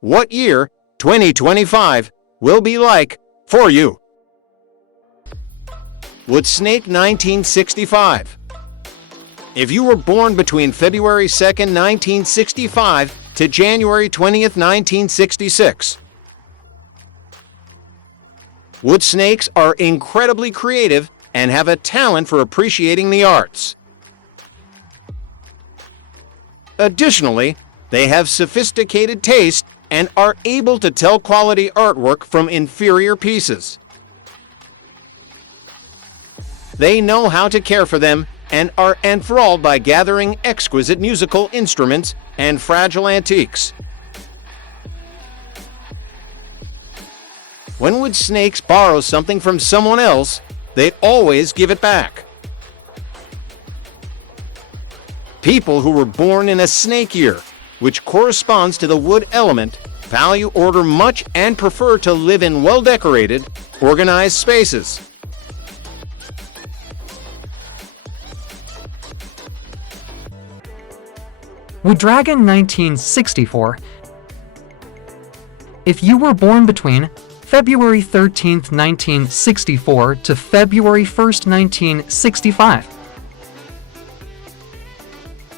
what year 2025 will be like for you. Wood Snake 1965. If you were born between February 2nd, 1965 to January 20th, 1966. Wood snakes are incredibly creative and have a talent for appreciating the arts. Additionally, they have sophisticated taste and are able to tell quality artwork from inferior pieces. They know how to care for them and are enthralled by gathering exquisite musical instruments and fragile antiques. When wood snakes borrow something from someone else, they always give it back. People who were born in a snake year, which corresponds to the wood element, value order much and prefer to live in well-decorated, organized spaces. Wood Dragon 1964. If you were born between February 13, 1964 to February 1, 1965.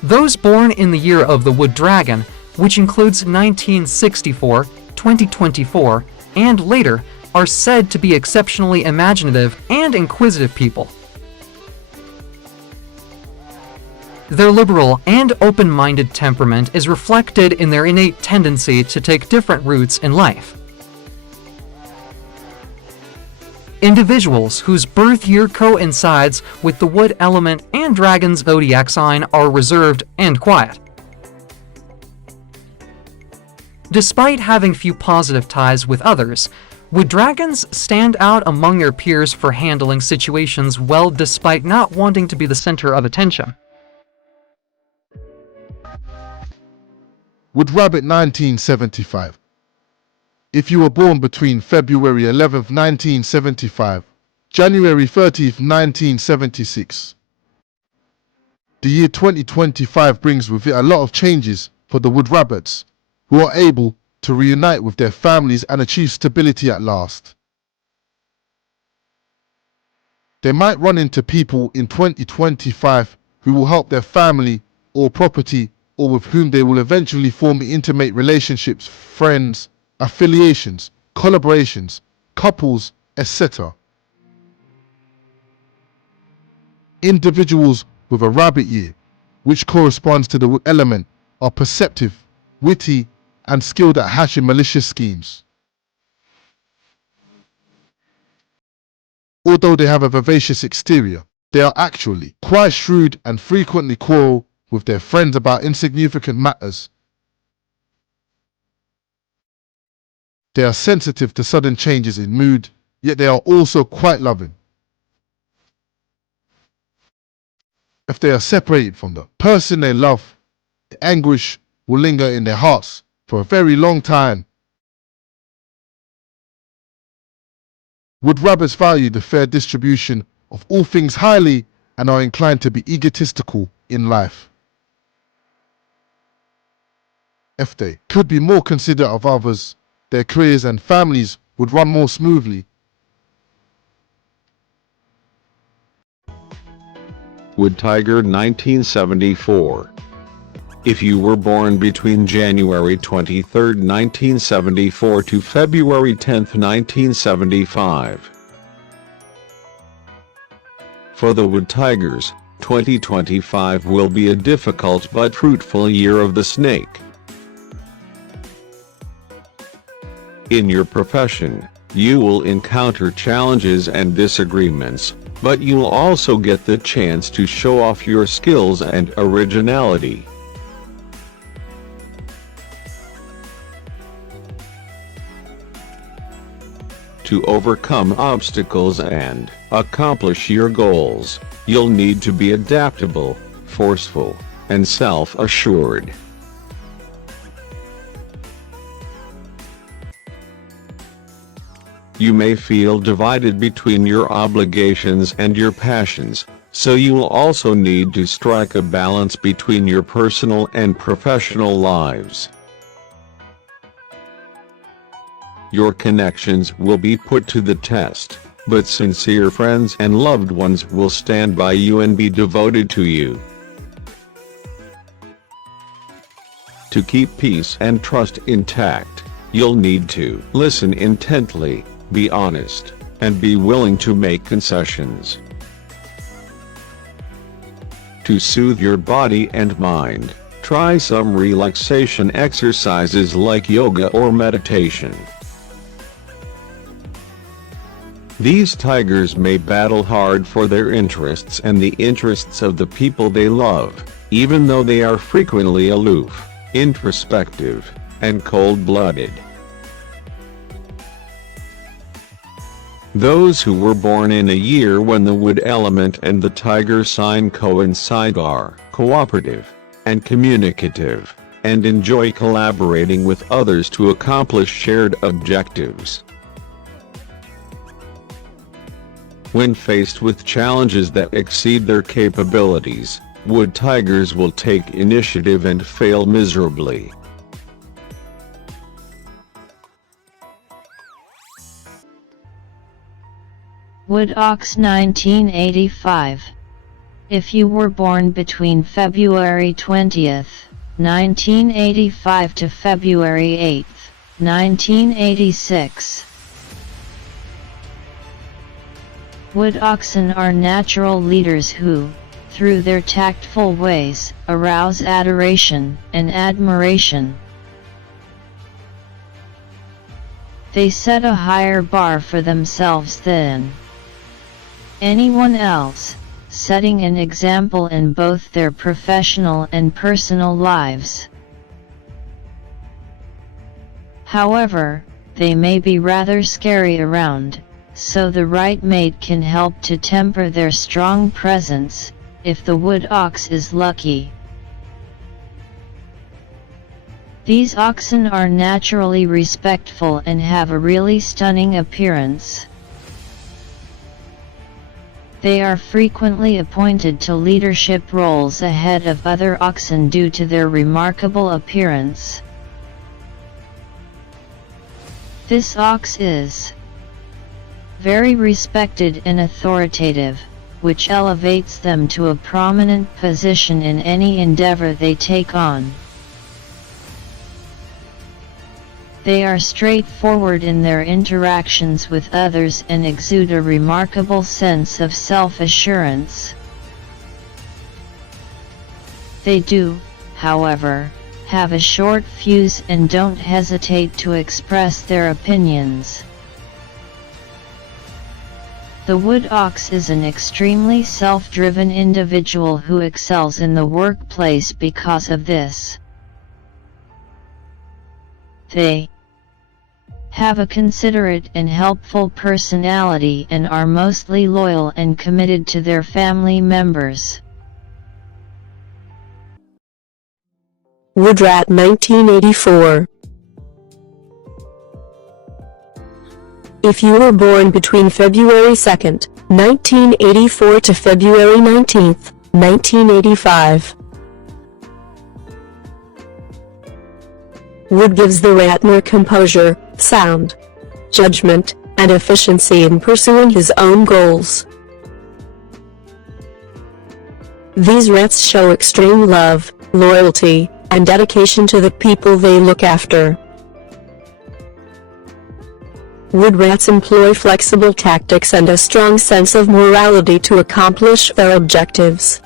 Those born in the year of the Wood Dragon, which includes 1964, 2024, and later, are said to be exceptionally imaginative and inquisitive people. Their liberal and open-minded temperament is reflected in their innate tendency to take different routes in life. Individuals whose birth year coincides with the wood element and dragon's zodiac sign are reserved and quiet. Despite having few positive ties with others, wood dragons stand out among their peers for handling situations well despite not wanting to be the center of attention. Wood Rabbit 1975. If you were born between February 11, 1975, January 30, 1976. The year 2025 brings with it a lot of changes for the Wood Rabbits, who are able to reunite with their families and achieve stability at last. They might run into people in 2025 who will help their family or property, or with whom they will eventually form intimate relationships, friends, affiliations, collaborations, couples, etc. Individuals with a rabbit year, which corresponds to the wood element, are perceptive, witty, and skilled at hashing malicious schemes. Although they have a vivacious exterior, they are actually quite shrewd and frequently quarrel with their friends about insignificant matters. They are sensitive to sudden changes in mood, yet they are also quite loving. If they are separated from the person they love, the anguish will linger in their hearts for a very long time. Wood rabbits value the fair distribution of all things highly and are inclined to be egotistical in life. If they could be more considerate of others, their careers and families would run more smoothly. Wood Tiger 1974. If you were born between January 23, 1974 to February 10, 1975. For the Wood Tigers, 2025 will be a difficult but fruitful year of the snake. In your profession, you will encounter challenges and disagreements, but you'll also get the chance to show off your skills and originality. To overcome obstacles and accomplish your goals, you'll need to be adaptable, forceful, and self-assured. You may feel divided between your obligations and your passions, so you'll also need to strike a balance between your personal and professional lives. Your connections will be put to the test, but sincere friends and loved ones will stand by you and be devoted to you. To keep peace and trust intact, you'll need to listen intently, be honest, and be willing to make concessions. To soothe your body and mind, try some relaxation exercises like yoga or meditation. These tigers may battle hard for their interests and the interests of the people they love, even though they are frequently aloof, introspective, and cold-blooded. Those who were born in a year when the wood element and the tiger sign coincide are cooperative and communicative, and enjoy collaborating with others to accomplish shared objectives. When faced with challenges that exceed their capabilities, wood tigers will take initiative and fail miserably. Wood Ox 1985. If you were born between February 20th, 1985 to February 8th, 1986. Wood oxen are natural leaders who, through their tactful ways, arouse adoration and admiration. They set a higher bar for themselves than anyone else, setting an example in both their professional and personal lives. However, they may be rather scary around, so the right mate can help to temper their strong presence, if the wood ox is lucky. These oxen are naturally respectful and have a really stunning appearance. They are frequently appointed to leadership roles ahead of other oxen due to their remarkable appearance. This ox is very respected and authoritative, which elevates them to a prominent position in any endeavor they take on. They are straightforward in their interactions with others and exude a remarkable sense of self-assurance. They do, however, have a short fuse and don't hesitate to express their opinions. The wood ox is an extremely self-driven individual who excels in the workplace because of this. They have a considerate and helpful personality and are mostly loyal and committed to their family members. Woodrat 1984. If you were born between February 2nd, 1984 to February 19th, 1985. Wood gives the rat more composure, sound, judgment, and efficiency in pursuing his own goals. These rats show extreme love, loyalty, and dedication to the people they look after. Wood rats employ flexible tactics and a strong sense of morality to accomplish their objectives.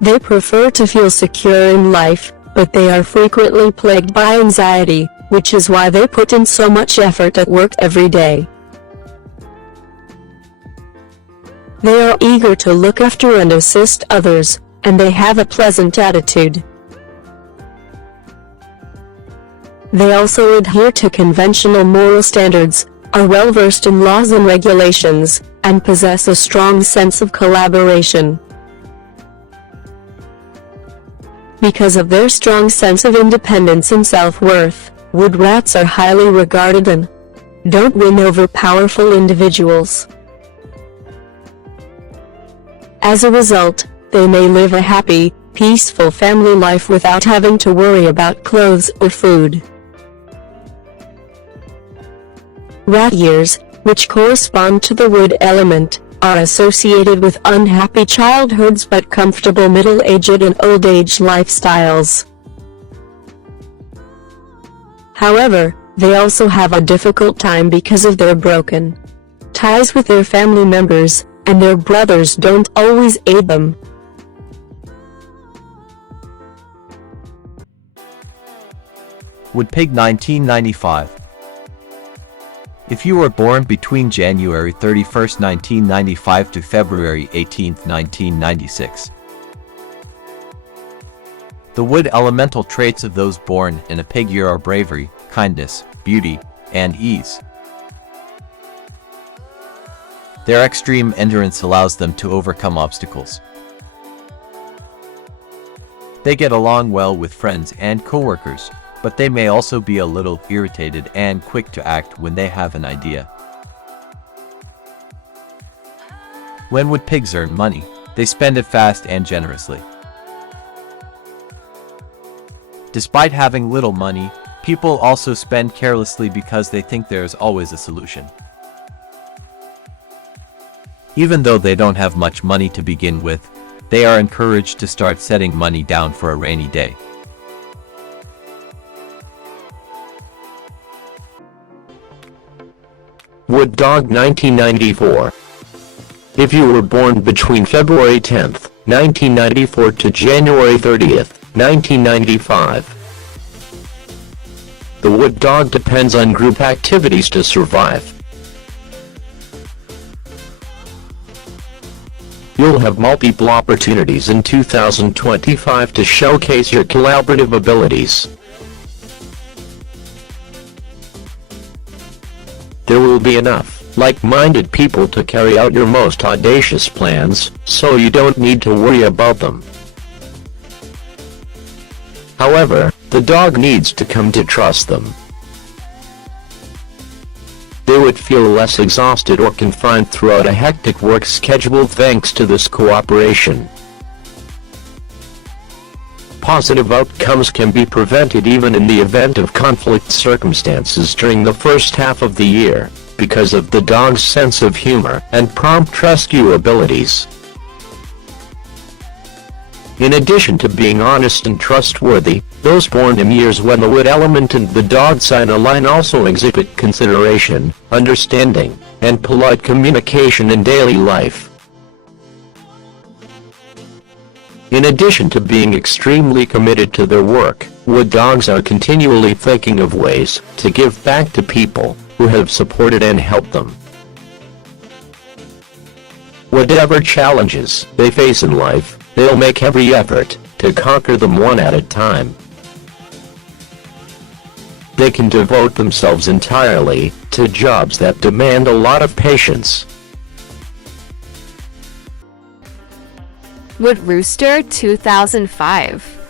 They prefer to feel secure in life, but they are frequently plagued by anxiety, which is why they put in so much effort at work every day. They are eager to look after and assist others, and they have a pleasant attitude. They also adhere to conventional moral standards, are well versed in laws and regulations, and possess a strong sense of collaboration. Because of their strong sense of independence and self-worth, wood rats are highly regarded and don't win over powerful individuals. As a result, they may live a happy, peaceful family life without having to worry about clothes or food. Rat years, which correspond to the wood element, are associated with unhappy childhoods but comfortable middle-aged and old-age lifestyles. However, they also have a difficult time because of their broken ties with their family members, and their brothers don't always aid them. Wood Pig 1995. If you were born between January 31, 1995 to February 18, 1996. The wood elemental traits of those born in a pig year are bravery, kindness, beauty, and ease. Their extreme endurance allows them to overcome obstacles. They get along well with friends and coworkers, but they may also be a little irritated and quick to act when they have an idea. When wood pigs earn money, they spend it fast and generously. Despite having little money, people also spend carelessly because they think there is always a solution. Even though they don't have much money to begin with, they are encouraged to start setting money down for a rainy day. Wood Dog 1994. If you were born between February 10, 1994 to January 30, 1995. The wood dog depends on group activities to survive. You'll have multiple opportunities in 2025 to showcase your collaborative abilities. There will be enough like-minded people to carry out your most audacious plans, so you don't need to worry about them. However, the dog needs to come to trust them. They would feel less exhausted or confined throughout a hectic work schedule thanks to this cooperation. Positive outcomes can be prevented even in the event of conflict circumstances during the first half of the year, because of the dog's sense of humor and prompt rescue abilities. In addition to being honest and trustworthy, those born in years when the wood element and the dog sign align also exhibit consideration, understanding, and polite communication in daily life. In addition to being extremely committed to their work, wood dogs are continually thinking of ways to give back to people who have supported and helped them. Whatever challenges they face in life, they'll make every effort to conquer them one at a time. They can devote themselves entirely to jobs that demand a lot of patience. Wood Rooster 2005.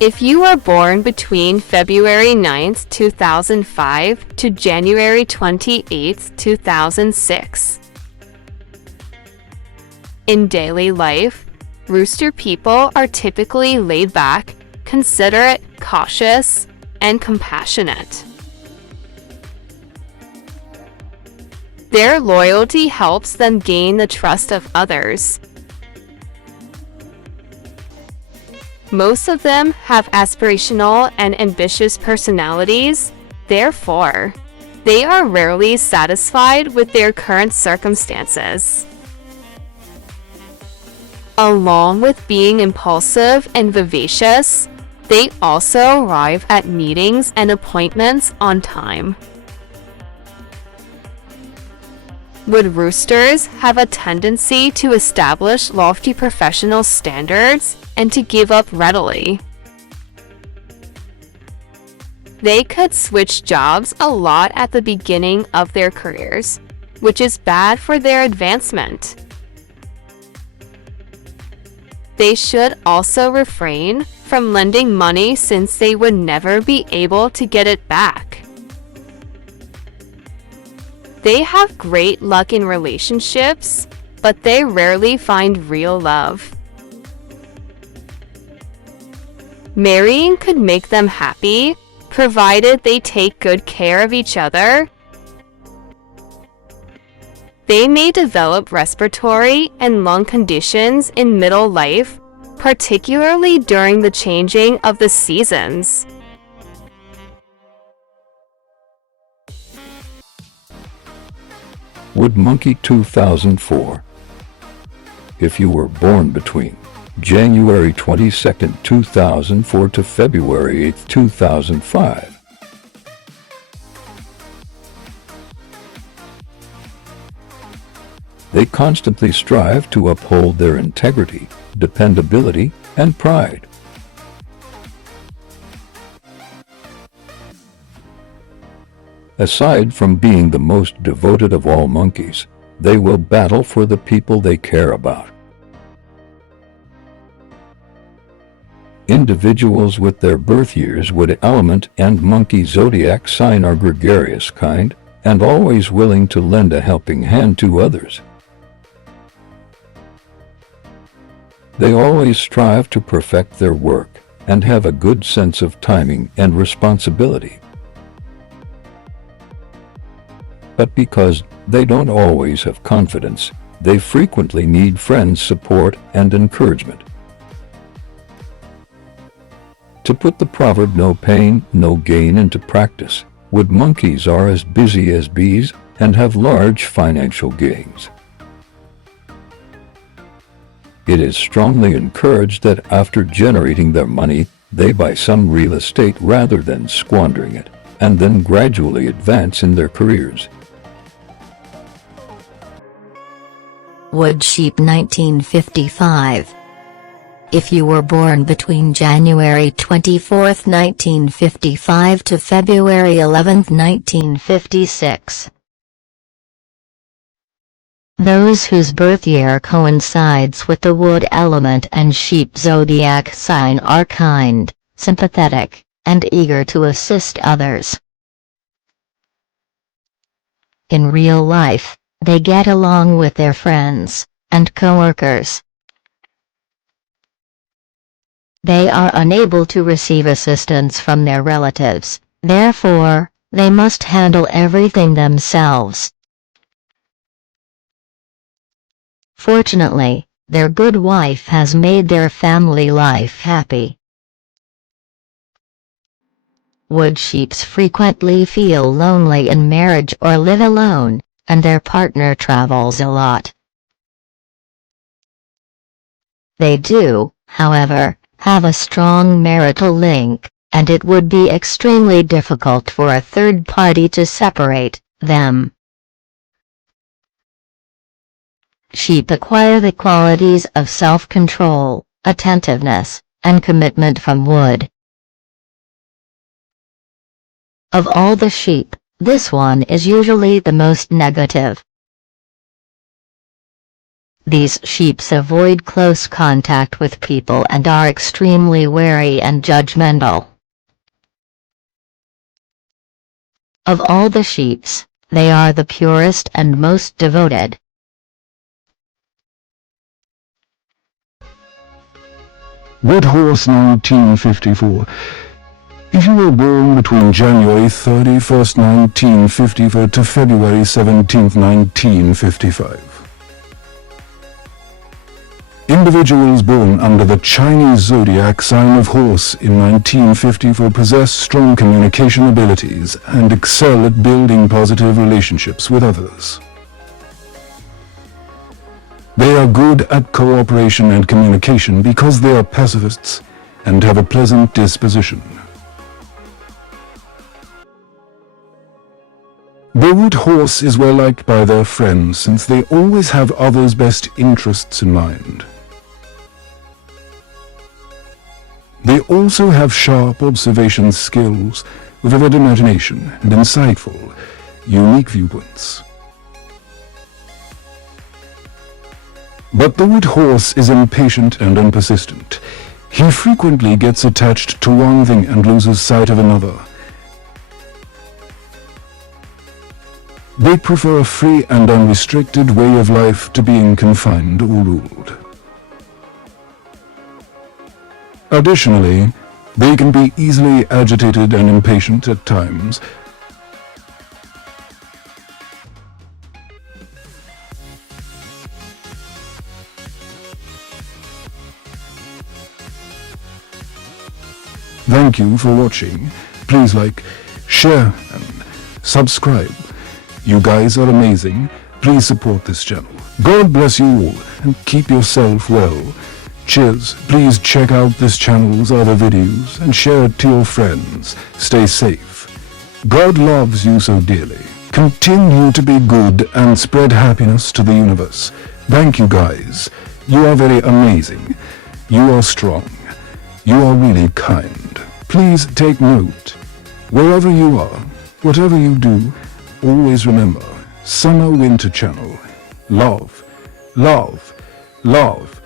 If you were born between February 9th, 2005 to January 28th, 2006. In daily life, Rooster people are typically laid back, considerate, cautious, and compassionate. Their loyalty helps them gain the trust of others. Most of them have aspirational and ambitious personalities, therefore, they are rarely satisfied with their current circumstances. Along with being impulsive and vivacious, they also arrive at meetings and appointments on time. Wood roosters have a tendency to establish lofty professional standards and to give up readily. They could switch jobs a lot at the beginning of their careers, which is bad for their advancement. They should also refrain from lending money since they would never be able to get it back. They have great luck in relationships, but they rarely find real love. Marrying could make them happy, provided they take good care of each other. They may develop respiratory and lung conditions in middle life, particularly during the changing of the seasons. Wood Monkey 2004. If you were born between January 22, 2004 to February 8, 2005, they constantly strive to uphold their integrity, dependability, and pride. Aside from being the most devoted of all monkeys, they will battle for the people they care about. Individuals with their birth years, wood element, and monkey zodiac sign are gregarious, kind, and always willing to lend a helping hand to others. They always strive to perfect their work and have a good sense of timing and responsibility. But because they don't always have confidence, they frequently need friends' support and encouragement. To put the proverb "no pain, no gain" into practice, wood monkeys are as busy as bees and have large financial gains. It is strongly encouraged that after generating their money, they buy some real estate rather than squandering it, and then gradually advance in their careers. Wood Sheep 1955. If you were born between January 24, 1955 to February 11, 1956. Those whose birth year coincides with the wood element and sheep zodiac sign are kind, sympathetic, and eager to assist others. In real life, they get along with their friends and coworkers. They are unable to receive assistance from their relatives, therefore, they must handle everything themselves. Fortunately, their good wife has made their family life happy. Wood sheeps frequently feel lonely in marriage or live alone, and their partner travels a lot. They do, however, have a strong marital link, and it would be extremely difficult for a third party to separate them. Sheep acquire the qualities of self-control, attentiveness, and commitment from wood. Of all the sheep, this one is usually the most negative. These sheeps avoid close contact with people and are extremely wary and judgmental. Of all the sheeps, they are the purest and most devoted. Wood Horse 1954. If you were born between January 31st, 1954 to February 17th, 1955. Individuals born under the Chinese zodiac sign of Horse in 1954 possess strong communication abilities and excel at building positive relationships with others. They are good at cooperation and communication because they are pacifists and have a pleasant disposition. The wood horse is well liked by their friends since they always have others' best interests in mind. They also have sharp observation skills, vivid imagination, and insightful, unique viewpoints. But the wood horse is impatient and unpersistent. He frequently gets attached to one thing and loses sight of another. They prefer a free and unrestricted way of life to being confined or ruled. Additionally, they can be easily agitated and impatient at times. Thank you for watching. Please like, share, and subscribe. You guys are amazing. Please support this channel. God bless you all, and keep yourself well. Cheers. Please check out this channel's other videos and share it to your friends. Stay safe. God loves you so dearly. Continue to be good and spread happiness to the universe. Thank you guys. You are very amazing. You are strong. You are really kind. Please take note. Wherever you are, whatever you do, always remember, Summer Winter Channel. Love, love, love,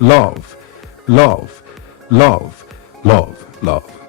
love, love, love, love, love.